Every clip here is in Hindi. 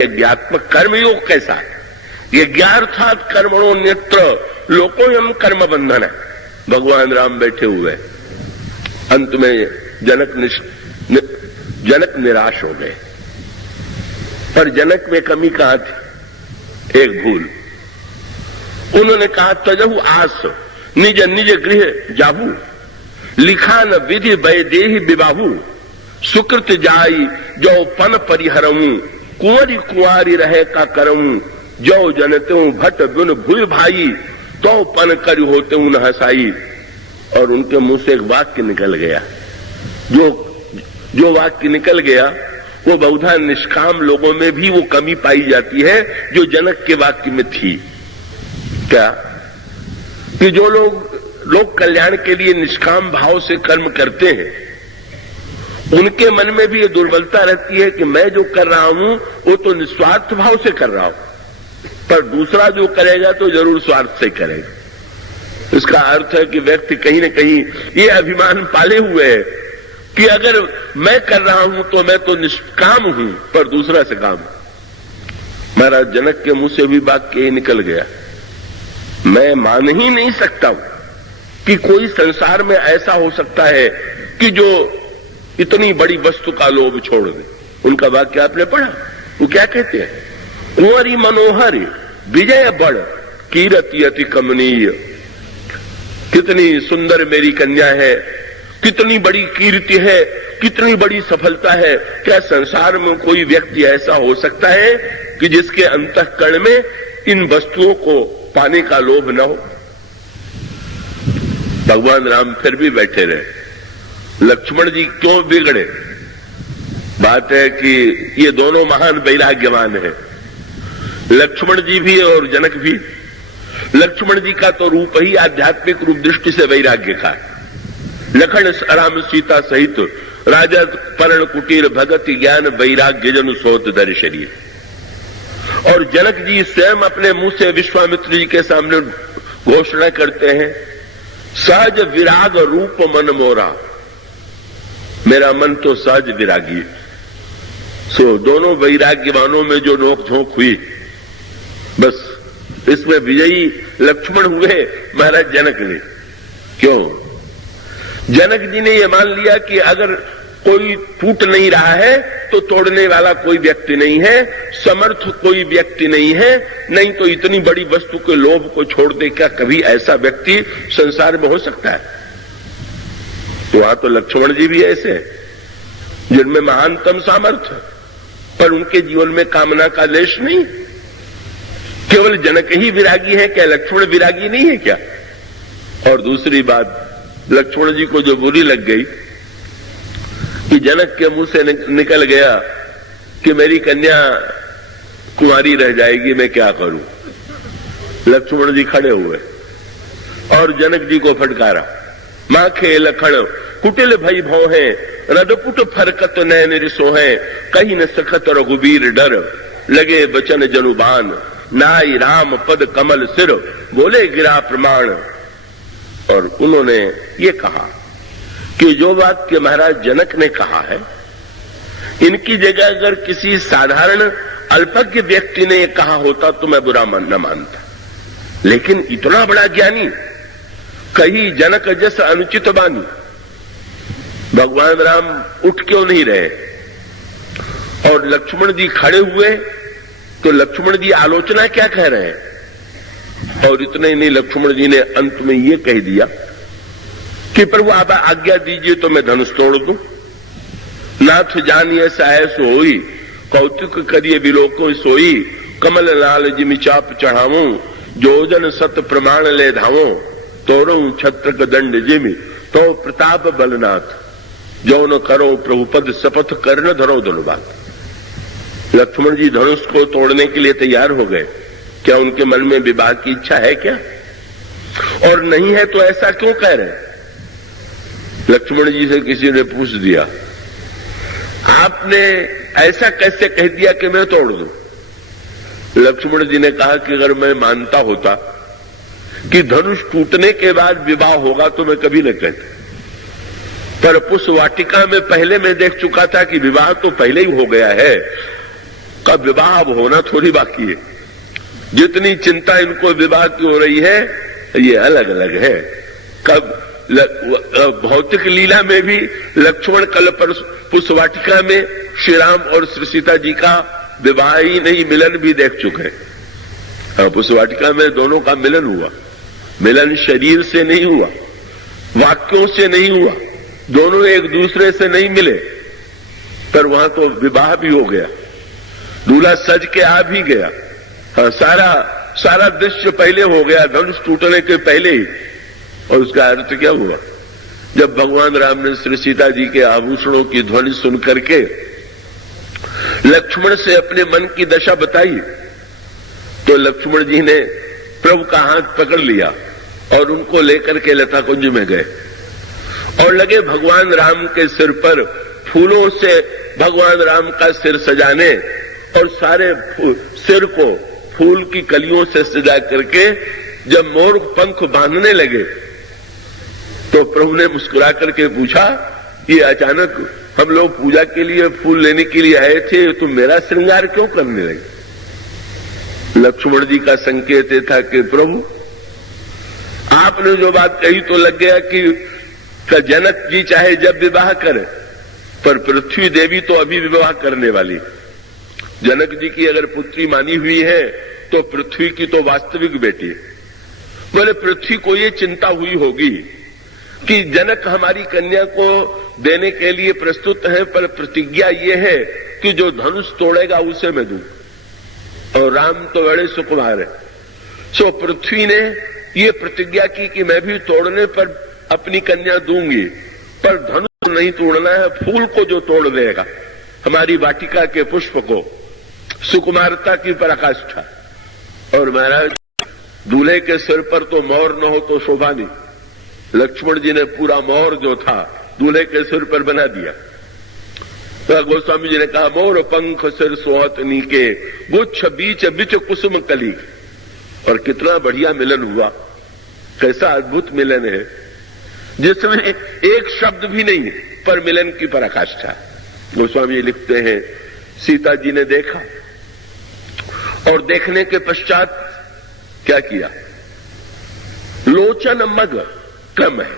यज्ञात्मक कर्मयोग कैसा है? यज्ञार्थात कर्मणो न्यत्र लोकोयम कर्म बंधन है। भगवान राम बैठे हुए, अंत में जनक निराश हो गए। पर जनक में कमी कहां थी? एक भूल। उन्होंने कहा तजहु आस निज निज गृह जाबू, लिखा न विधि वैदेही विबाहू, सुकृत जाई जो पन परिहरऊं, कुंवरी कुंवारी रहे का करऊं, जो जनते भट बिन भूय भाई, तो पन कर होते न हसाई। और उनके मुंह से एक वाक्य निकल गया। जो वाक्य निकल गया वो बहुधा निष्काम लोगों में भी वो कमी पाई जाती है जो जनक के वाक्य में थी। क्या? कि जो लोग कल्याण के लिए निष्काम भाव से कर्म करते हैं, उनके मन में भी ये दुर्बलता रहती है कि मैं जो कर रहा हूं वो तो निस्वार्थ भाव से कर रहा हूं, पर दूसरा जो करेगा तो जरूर स्वार्थ से करेगा। इसका अर्थ है कि व्यक्ति कहीं न कहीं ये अभिमान पाले हुए है कि अगर मैं कर रहा हूं तो मैं तो निष्काम हूं, पर दूसरा से काम। महाराज जनक के मुंह से भी वाक्य ये निकल गया। मैं मान ही नहीं सकता हूं कि कोई संसार में ऐसा हो सकता है कि जो इतनी बड़ी वस्तु का लोभ छोड़ दे। उनका वाक्य आपने पढ़ा, वो क्या कहते हैं? कुंवरी मनोहर विजय बड़ कीरति अति कमनीय। कितनी सुंदर मेरी कन्या है, कितनी बड़ी कीर्ति है, कितनी बड़ी सफलता है। क्या संसार में कोई व्यक्ति ऐसा हो सकता है कि जिसके अंतःकरण में इन वस्तुओं को पाने का लोभ न हो? भगवान राम फिर भी बैठे रहे। लक्ष्मण जी क्यों बिगड़े? बात है कि ये दोनों महान वैराग्यवान हैं, लक्ष्मण जी भी और जनक भी। लक्ष्मण जी का तो रूप ही आध्यात्मिक रूप दृष्टि से वैराग्य का है। लखन राम सीता सहित राजा पर्ण कुटीर भगति ज्ञान वैराग्य जनु सोत दर शरीर। और जनक जी स्वयं अपने मुंह से विश्वामित्र जी के सामने घोषणा करते हैं, सहज विराग रूप मन मोरा। मेरा मन तो सहज विरागी। सो दोनों वैराग्यवानों में जो नोक झोंक हुई, बस इसमें विजयी लक्ष्मण हुए महाराज जनक ने। क्यों? जनक जी ने यह मान लिया कि अगर कोई टूट नहीं रहा है तो तोड़ने वाला कोई व्यक्ति नहीं है, समर्थ कोई व्यक्ति नहीं है, नहीं तो इतनी बड़ी वस्तु के लोभ को छोड़ दे क्या कभी ऐसा व्यक्ति संसार में हो सकता है? तो वहां तो लक्ष्मण जी भी ऐसे हैं जिनमें महानतम सामर्थ्य, पर उनके जीवन में कामना का लेश नहीं। केवल जनक ही विरागी है क्या? लक्ष्मण विरागी नहीं है क्या? और दूसरी बात, लक्ष्मण जी को जो बुरी लग गई कि जनक के मुंह से निकल गया कि मेरी कन्या कुंवारी रह जाएगी, मैं क्या करूं। लक्ष्मण जी खड़े हुए और जनक जी को फटकारा, माखे लखण कुटिल भई भौ है, रदपुट फरकत नैन रिसो है, कहीं न सखत रघुबीर डर, लगे बचन जनुबान, नाई राम पद कमल सिर, बोले गिरा प्रमाण। और उन्होंने ये कहा कि जो वाक्य महाराज जनक ने कहा है, इनकी जगह अगर किसी साधारण अल्पज्ञ व्यक्ति ने कहा होता तो मैं बुरा न मानता, लेकिन इतना बड़ा ज्ञानी, कहीं जनक जैसा अनुचित बानी। भगवान राम उठ क्यों नहीं रहे? और लक्ष्मण जी खड़े हुए तो लक्ष्मण जी आलोचना क्या कह रहे हैं? और इतने ही नहीं, लक्ष्मण जी ने अंत में ये कह दिया कि प्रभु आप आज्ञा दीजिए तो मैं धनुष तोड़ दूं। नाथ जानिए साहे सोई, कौतुक करिए बिलोको सोई, कमल लाल जिमि चाप चढ़ावो, जोजन सत प्रमाण ले धावो, तोड़ू छत्रक दंड जिमि तो प्रताप बलनाथ, जो न करो प्रभु पद शपथ कर न धरो धनुबात। लक्ष्मण जी धनुष को तोड़ने के लिए तैयार हो गए। क्या उनके मन में विवाह की इच्छा है क्या? और नहीं है तो ऐसा क्यों कह रहे? लक्ष्मण जी से किसी ने पूछ दिया, आपने ऐसा कैसे कह दिया कि मैं तोड़ दूं? लक्ष्मण जी ने कहा कि अगर मैं मानता होता कि धनुष टूटने के बाद विवाह होगा तो मैं कभी न कहता, पर पुष्प वाटिका में पहले मैं देख चुका था कि विवाह तो पहले ही हो गया है। का विवाह अब होना थोड़ी बाकी है। जितनी चिंता इनको विवाह की हो रही है ये अलग अलग है। कब भौतिक लीला में भी लक्ष्मण कल पुष्पवाटिका में श्री राम और श्री सीता जी का विवाह ही नहीं, मिलन भी देख चुके हैं। पुष्पवाटिका में दोनों का मिलन हुआ। मिलन शरीर से नहीं हुआ, वाक्यों से नहीं हुआ, दोनों एक दूसरे से नहीं मिले, पर वहां तो विवाह भी हो गया, दूल्हा सज के आ भी गया। हाँ, सारा दृश्य पहले हो गया, धनुष टूटने के पहले ही। और उसका अर्थ क्या हुआ? जब भगवान राम ने श्री सीता जी के आभूषणों की ध्वनि सुन करके लक्ष्मण से अपने मन की दशा बताई, तो लक्ष्मण जी ने प्रभु का हाथ पकड़ लिया और उनको लेकर के लता कुंज में गए और लगे भगवान राम के सिर पर फूलों से भगवान राम का सिर सजाने, और सारे सिर को फूल की कलियों से सजा करके जब मोर पंख बांधने लगे तो प्रभु ने मुस्कुरा करके पूछा, ये अचानक हम लोग पूजा के लिए फूल लेने के लिए आए थे, तुम मेरा श्रृंगार क्यों करने लगे? लक्ष्मण जी का संकेत ये था कि प्रभु आपने जो बात कही तो लग गया कि जनक जी चाहे जब विवाह करे, पर पृथ्वी देवी तो अभी विवाह करने वाली। जनक जी की अगर पुत्री मानी हुई है तो पृथ्वी की तो वास्तविक बेटी है। बोले पृथ्वी को ये चिंता हुई होगी कि जनक हमारी कन्या को देने के लिए प्रस्तुत है, पर प्रतिज्ञा ये है कि जो धनुष तोड़ेगा उसे मैं दूं, और राम तो बड़े सुकुमार है। सो पृथ्वी ने ये प्रतिज्ञा की कि मैं भी तोड़ने पर अपनी कन्या दूंगी, पर धनुष नहीं तोड़ना है, फूल को जो तोड़ देगा, हमारी वाटिका के पुष्प को, सुकुमारता की पराकाष्ठा। और महाराज दूल्हे के सिर पर तो मोर न हो तो शोभा नहीं। लक्ष्मण जी ने पूरा मोर जो था दूल्हे के सिर पर बना दिया। तो गोस्वामी जी ने कहा, मोर पंख सिर सोहत नीके, गुच्छ बीच बिच कुसुम कली। और कितना बढ़िया मिलन हुआ, कैसा अद्भुत मिलन है जिसमें एक शब्द भी नहीं पर मिलन की पराकाष्ठा। गोस्वामी जी लिखते हैं, सीता जी ने देखा और देखने के पश्चात क्या किया? लोचन मग क्रम है,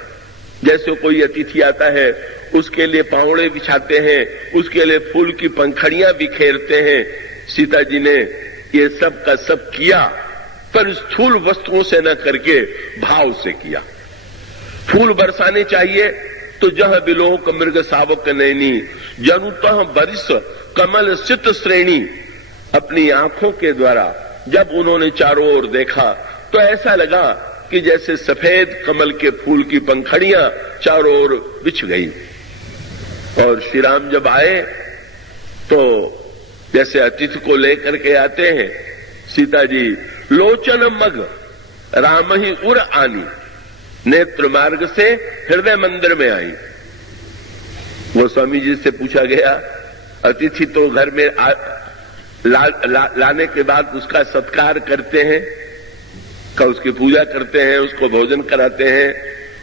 जैसे कोई अतिथि आता है उसके लिए पावड़े बिछाते हैं, उसके लिए फूल की पंखड़ियां बिखेरते हैं। सीता जी ने ये सब का सब किया, पर स्थूल वस्तुओं से न करके भाव से किया। फूल बरसाने चाहिए तो जह बिलोक मृग सावक नैनी, जनुतः बरिस कमल सित श्रेणी। अपनी आंखों के द्वारा जब उन्होंने चारों ओर देखा तो ऐसा लगा कि जैसे सफेद कमल के फूल की पंखड़ियां चारों ओर बिछ गई। और श्री राम जब आए तो जैसे अतिथि को लेकर के आते हैं, सीता जी लोचन मग राम ही उर आनी, नेत्र मार्ग से हृदय मंदिर में आई। गोस्वामी जी से पूछा गया, अतिथि तो घर में लाने के बाद उसका सत्कार करते हैं, का उसकी पूजा करते हैं, उसको भोजन कराते हैं,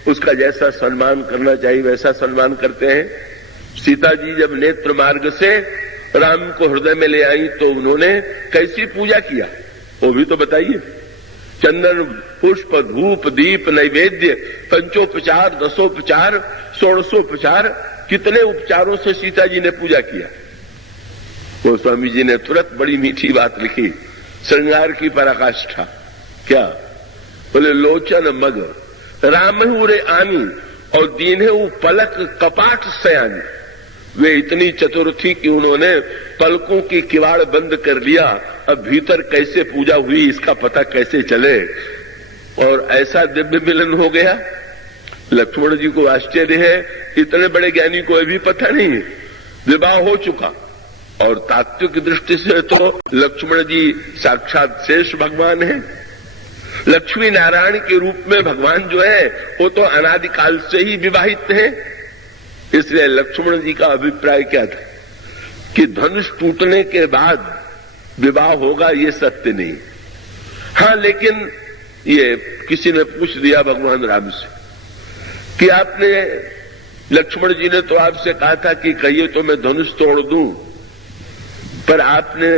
उसका जैसा सम्मान करना चाहिए वैसा सम्मान करते हैं। सीता जी जब नेत्र मार्ग से राम को हृदय में ले आई तो उन्होंने कैसी पूजा किया वो भी तो बताइए। चंदन पुष्प धूप दीप नैवेद्य, पंचोपचार, दसोपचार, षोड़शोपचार, कितने उपचारों से सीता जी ने पूजा किया। गोस्वामी जी ने तुरंत बड़ी मीठी बात लिखी, श्रृंगार की पराकाष्ठा। क्या बोले? लोचन मग राम उरे आनी और दीन्हे पलक कपाट सयानी। वे इतनी चतुर थी कि उन्होंने पलकों की किवाड़ बंद कर लिया। अब भीतर कैसे पूजा हुई इसका पता कैसे चले? और ऐसा दिव्य मिलन हो गया। लक्ष्मण जी को आश्चर्य है, इतने बड़े ज्ञानी को भी पता नहीं, विवाह हो चुका। और तात्विक दृष्टि से तो लक्ष्मण जी साक्षात शेष भगवान है। लक्ष्मी नारायण के रूप में भगवान जो है वो तो अनादिकाल से ही विवाहित है। इसलिए लक्ष्मण जी का अभिप्राय क्या था कि धनुष टूटने के बाद विवाह होगा, ये सत्य नहीं। हाँ, लेकिन ये किसी ने पूछ दिया भगवान राम से कि आपने, लक्ष्मण जी ने तो आपसे कहा था कि कहिए तो मैं धनुष तोड़ दूं, पर आपने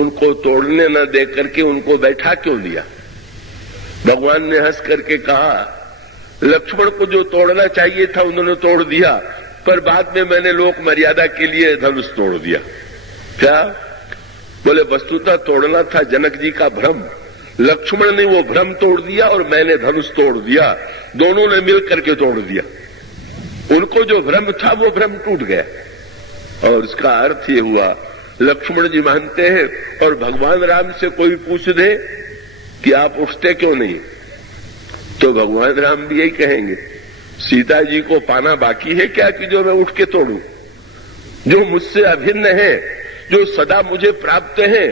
उनको तोड़ने न दे करके उनको बैठा क्यों दिया? भगवान ने हंस करके कहा, लक्ष्मण को जो तोड़ना चाहिए था उन्होंने तोड़ दिया, पर बाद में मैंने लोक मर्यादा के लिए धनुष तोड़ दिया। क्या? बोले वस्तुतः तोड़ना था जनक जी का भ्रम, लक्ष्मण ने वो भ्रम तोड़ दिया और मैंने धनुष तोड़ दिया, दोनों ने मिल करके तोड़ दिया। उनको जो भ्रम था वो भ्रम टूट गया। और इसका अर्थ ये हुआ, लक्ष्मण जी मानते हैं और भगवान राम से कोई पूछ दे कि आप उठते क्यों नहीं, तो भगवान राम भी यही कहेंगे, सीता जी को पाना बाकी है क्या कि जो मैं उठ के तोड़ूं? जो मुझसे अभिन्न है, जो सदा मुझे प्राप्त है,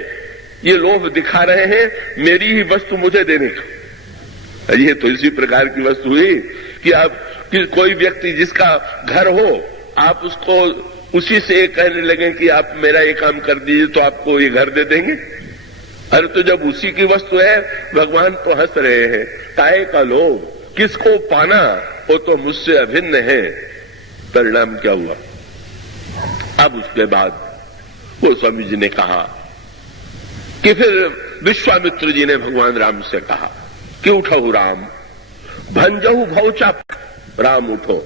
ये लोभ दिखा रहे हैं मेरी ही वस्तु मुझे देने का। ये तो इसी प्रकार की वस्तु हुई कि आप कोई व्यक्ति जिसका घर हो, आप उसको उसी से कहने लगे कि आप मेरा ये काम कर दीजिए तो आपको ये घर दे देंगे। अरे तो जब उसी की वस्तु है, भगवान तो हंस रहे हैं, काहे का लोभ, किसको पाना, वो तो मुझसे अभिन्न है। परिणाम क्या हुआ? अब उसके बाद वो स्वामी जी ने कहा कि फिर विश्वामित्र जी ने भगवान राम से कहा कि उठो राम, भंजहु भौचाप, राम उठो,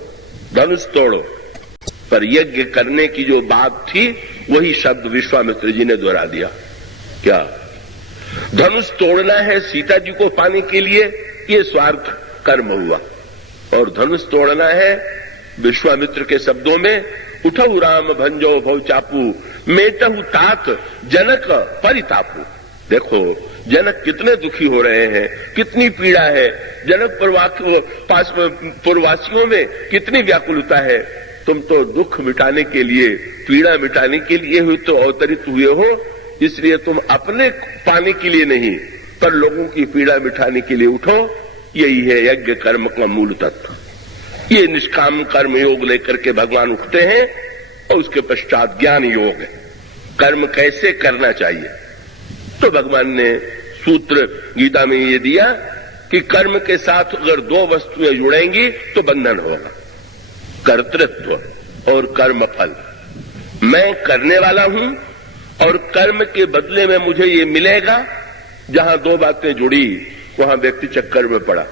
धनुष तोड़ो। पर यज्ञ करने की जो बात थी वही शब्द विश्वामित्र जी ने दोहरा दिया। क्या? धनुष तोड़ना है सीता जी को पाने के लिए, ये स्वार्थ कर्म हुआ, और धनुष तोड़ना है विश्वामित्र के शब्दों में, उठऊ राम भंजो भौचापू, मेटहु तात जनक परितापू। देखो जनक कितने दुखी हो रहे हैं, कितनी पीड़ा है, जनक पूर्ववासियों में कितनी व्याकुलता है। तुम तो दुख मिटाने के लिए, पीड़ा मिटाने के लिए हुए तो अवतरित हुए हो, इसलिए तुम अपने पाने के लिए नहीं पर लोगों की पीड़ा मिटाने के लिए उठो। यही है यज्ञ कर्म का मूल तत्व। ये निष्काम कर्म योग लेकर के भगवान उठते हैं और उसके पश्चात ज्ञान योग है, कर्म कैसे करना चाहिए। तो भगवान ने सूत्र गीता में ये दिया कि कर्म के साथ अगर दो वस्तुएं जुड़ेंगी तो बंधन होगा, कर्तृत्व और कर्म फल। मैं करने वाला हूं और कर्म के बदले में मुझे ये मिलेगा। जहां दो बातें जुड़ी वहां व्यक्ति चक्कर में पड़ा।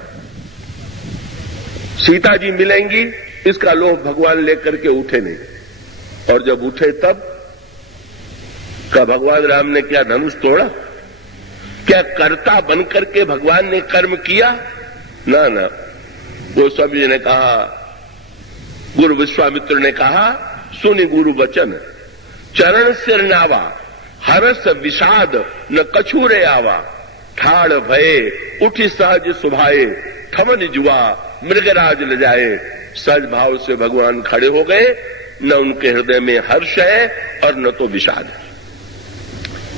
सीता जी मिलेंगी, इसका लोभ भगवान लेकर के उठे नहीं, और जब उठे तब का भगवान राम ने क्या धनुष तोड़ा? क्या कर्ता बनकर के भगवान ने कर्म किया? ना ना। गोस्वामी जी ने कहा, गुरु विश्वामित्र ने कहा, सुनि गुरु वचन, चरण सिर नावा, हरस विषाद न कछूरे आवा, ठाड़ भये उठी सहज सुभाए, थमन जुआ मृगराज ल जाए। सहज भाव से भगवान खड़े हो गए, न उनके हृदय में हर्ष है और न तो विषाद है।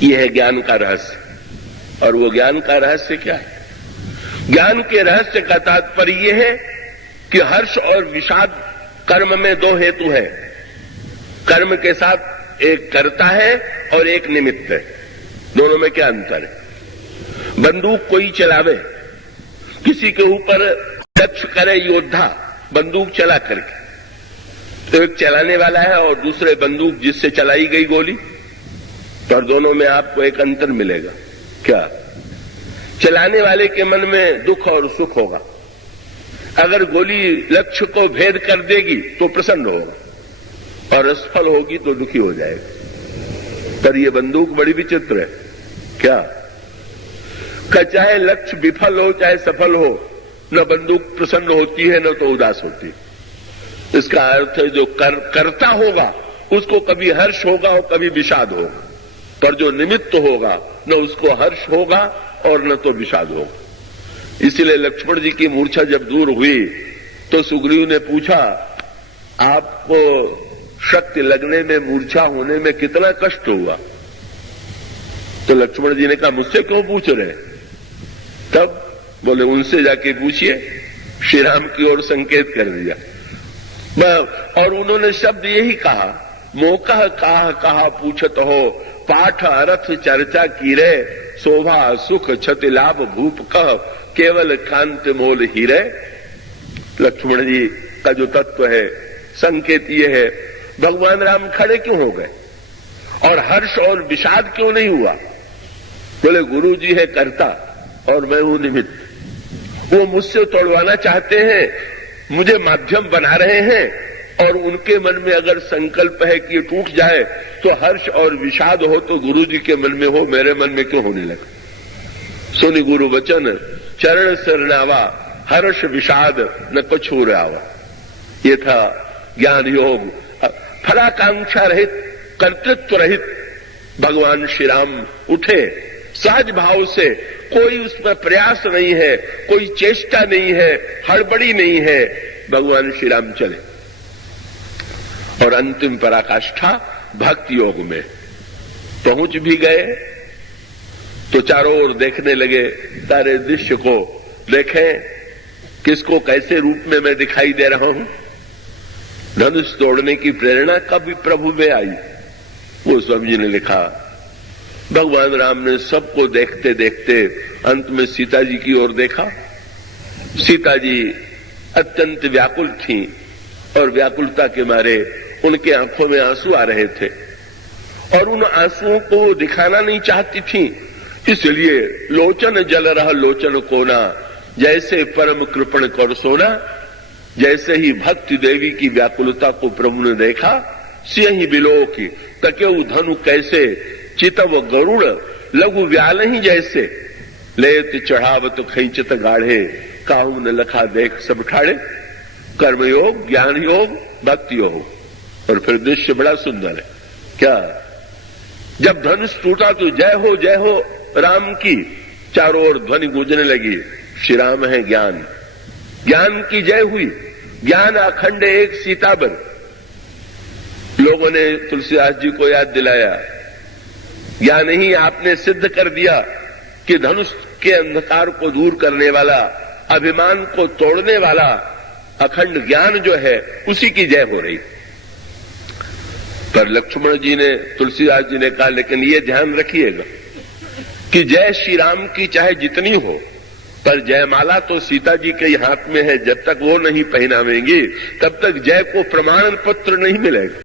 यह है ज्ञान का रहस्य। और वो ज्ञान का रहस्य क्या है? ज्ञान के रहस्य का तात्पर्य यह है कि हर्ष और विषाद कर्म में दो हेतु हैं। कर्म के साथ एक कर्ता है और एक निमित्त है। दोनों में क्या अंतर है? बंदूक कोई चलावे, किसी के ऊपर लक्ष्य करे योद्धा बंदूक चला करके, तो एक चलाने वाला है और दूसरे बंदूक जिससे चलाई गई गोली, और दोनों में आपको एक अंतर मिलेगा। क्या? चलाने वाले के मन में दुख और सुख होगा। अगर गोली लक्ष्य को भेद कर देगी तो प्रसन्न होगा, और असफल होगी तो दुखी हो जाएगा। पर यह बंदूक बड़ी विचित्र है। क्या? चाहे लक्ष्य विफल हो चाहे सफल हो, न बंदूक प्रसन्न होती है न तो उदास होती है। इसका अर्थ है जो करता होगा उसको कभी हर्ष होगा और कभी विषाद होगा, पर जो निमित्त होगा न उसको हर्ष होगा और न तो विषाद होगा। इसलिए लक्ष्मण जी की मूर्छा जब दूर हुई तो सुग्रीव ने पूछा, आपको शक्ति लगने में, मूर्छा होने में कितना कष्ट हुआ? तो लक्ष्मण जी ने कहा, मुझसे क्यों पूछ रहे? तब बोले, उनसे जाके पूछिए। श्री राम की ओर संकेत कर दिया और उन्होंने शब्द यही कहा, मोकह कहा पूछत हो, पाठ अर्थ चर्चा की रे, शोभा सुख छति लाभ भूप कह, केवल कांत मोल हीरे। लक्ष्मण जी का जो तत्व है, संकेत ये है, भगवान राम खड़े क्यों हो गए और हर्ष और विषाद क्यों नहीं हुआ? बोले गुरु जी है कर्ता और मैं हूं निमित्त। वो मुझसे तोड़वाना चाहते हैं, मुझे माध्यम बना रहे हैं, और उनके मन में अगर संकल्प है कि ये टूट जाए तो हर्ष और विषाद हो तो गुरु जी के मन में हो, मेरे मन में क्यों होने लगा? सुनि गुरु वचन चरण सरनावा, हर्ष विषाद न कछू आवा। ये था ज्ञान योग। फलाकांक्षा रहित, कर्तृत्व रहित भगवान श्री राम उठे सहज भाव से, कोई उसमें प्रयास नहीं है, कोई चेष्टा नहीं है, हड़बड़ी नहीं है, भगवान श्री राम चले और अंतिम पराकाष्ठा भक्ति योग में पहुंच भी गए। तो चारों ओर देखने लगे, सारे दृश्य को देखें, किसको कैसे रूप में मैं दिखाई दे रहा हूं। धनुष तोड़ने की प्रेरणा कभी प्रभु में आई। वो स्वामी जी ने लिखा, भगवान राम ने सबको देखते देखते अंत में सीता जी की ओर देखा। सीता जी अत्यंत व्याकुल थीं और व्याकुलता के मारे उनके आंखों में आंसू आ रहे थे और उन आंसुओं को दिखाना नहीं चाहती थीं, इसलिए लोचन जल रहा लोचन कोना, जैसे परम कृपण कर सोना। जैसे ही भक्ति देवी की व्याकुलता को प्रभु ने देखा, सिंह ही बिलो की तकेऊ धनु कैसे, चितव गरुड़ लघु व्याल ही जैसे, लेत चढ़ावत खींचत गाढ़े, काहू न लखा देख सब ठाड़े। कर्मयोग, ज्ञान योग, भक्ति योग। और फिर दृश्य बड़ा सुंदर है। क्या? जब धनुष टूटा तो जय हो राम की चारों ओर ध्वनि गूंजने लगी, श्री राम है ज्ञान, ज्ञान की जय हुई। ज्ञान अखंड एक सीताबर। लोगों ने तुलसीदास जी को याद दिलाया, ज्ञान ही आपने सिद्ध कर दिया कि धनुष के अंधकार को दूर करने वाला, अभिमान को तोड़ने वाला अखंड ज्ञान जो है उसी की जय हो रही। पर लक्ष्मण जी ने, तुलसीदास जी ने कहा, लेकिन ये ध्यान रखिएगा कि जय श्री राम की चाहे जितनी हो, पर जयमाला तो सीता जी के हाथ में है। जब तक वो नहीं पहनावेंगी तब तक जय को प्रमाण पत्र नहीं मिलेगा।